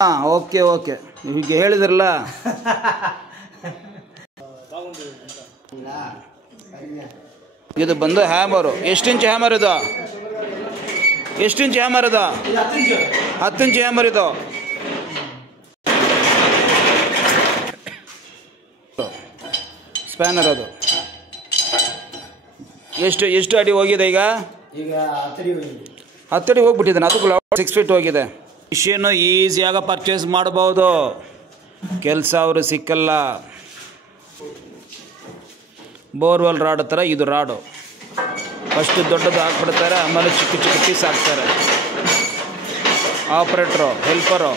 ಹಾಂ, okay okay. ಈಗ ಹೇಳಿದ್ರಲ್ಲ, ಇದು ಬಂದು ಹ್ಯಾಮರು. ಎಷ್ಟು ಇಂಚ್ ಹ್ಯಾಮರ್ ಇದು? ಎಷ್ಟು ಇಂಚ್ ಹ್ಯಾಮರ್ ಇದು? 10 ಇಂಚ್ ಹ್ಯಾಮರ್ ಇದು. ಸ್ಪ್ಯಾನರ್ ಅದು ಎಷ್ಟು ಅಡಿ ಹೋಗಿದೆ ಈಗ? 10 ಅಡಿ ಹೋಗ್ಬಿಟ್ಟಿದ್ದಾನೆ. ಅದಕ್ಕೂ 6 ಫೀಟ್ ಹೋಗಿದೆ. ಮಿಷಿನ್ನು ಈಸಿಯಾಗಿ ಪರ್ಚೇಸ್ ಮಾಡ್ಬೋದು, ಕೆಲಸ ಅವರು ಸಿಕ್ಕಲ್ಲ. ಬೋರ್ವೆಲ್ ರಾಡ್ ಥರ ಇದು ರಾಡು. ಫಸ್ಟ್ ದೊಡ್ಡದು ಹಾಕ್ಬಿಡ್ತಾರೆ, ಆಮೇಲೆ ಚಿಕ್ಕ ಚಿಕ್ಕ ಪೀಸ್ ಹಾಕ್ತಾರೆ. Operator, helper.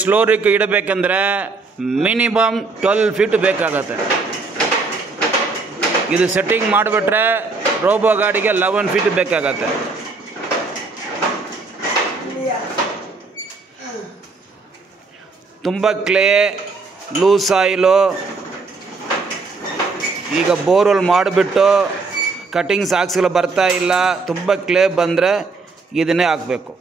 ಸ್ಲೋ ರಿಕ್ ಇಡಬೇಕಂದ್ರೆ ಮಿನಿಮಮ್ 12 ಫೀಟ್ ಬೇಕಾಗತ್ತೆ. ಇದು ಸೆಟ್ಟಿಂಗ್ ಮಾಡಿಬಿಟ್ರೆ ರೋಬೋ ಗಾಡಿಗೆ 11 ಫೀಟ್ ಬೇಕಾಗತ್ತೆ. ತುಂಬ ಕ್ಲೇ, ಲೂಸ್ ಆಯಿಲು. ಈಗ ಬೋರ್ವೆಲ್ ಮಾಡಿಬಿಟ್ಟು ಕಟಿಂಗ್ಸ್ ಹಾಕ್ಸಲು ಬರ್ತಾ ಇಲ್ಲ, ತುಂಬ ಕ್ಲೇ ಬಂದರೆ ಇದನ್ನೇ ಹಾಕಬೇಕು.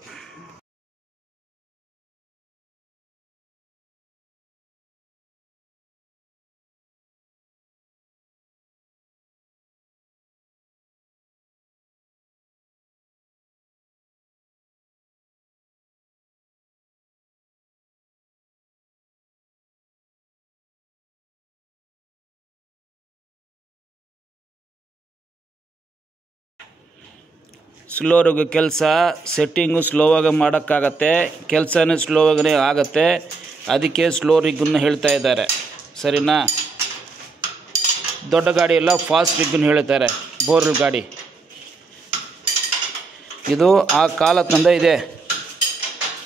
ಸ್ಲೋರಿಗೆ ಕೆಲಸ, ಸೆಟ್ಟಿಂಗು ಸ್ಲೋವಾಗಿ ಮಾಡೋಕ್ಕಾಗತ್ತೆ, ಕೆಲಸನೂ ಸ್ಲೋವಾಗೇ ಆಗುತ್ತೆ. ಅದಕ್ಕೆ ಸ್ಲೋ ರಿಗ್ಗನ್ನು ಹೇಳ್ತಾ ಇದ್ದಾರೆ, ಸರಿನಾ? ದೊಡ್ಡ ಗಾಡಿ ಎಲ್ಲ ಫಾಸ್ಟ್ ರಿಗ್ಗನ್ನು ಹೇಳ್ತಾರೆ, ಬೋರ್ವೆಲ್ ಗಾಡಿ. ಇದು ಆ ಕಾಲದಿಂದ ಇದೆ.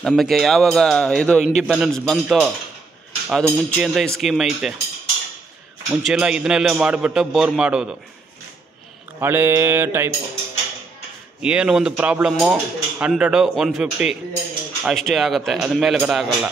ನಮಗೆ ಯಾವಾಗ ಇದು ಇಂಡಿಪೆಂಡೆನ್ಸ್ ಬಂತೋ ಅದು ಮುಂಚೆಯಿಂದ ಈ ಸ್ಕೀಮ್ ಐತೆ. ಮುಂಚೆಲ್ಲ ಇದನ್ನೆಲ್ಲ ಮಾಡಿಬಿಟ್ಟು ಬೋರ್ ಮಾಡೋದು, ಹಳೇ ಟೈಪು. ಏನು ಒಂದು ಪ್ರಾಬ್ಲಮ್ಮು 100, 150 ಅಷ್ಟೇ ಆಗುತ್ತೆ, ಅದ ಮೇಲೆಗಡೆ ಆಗಲ್ಲ.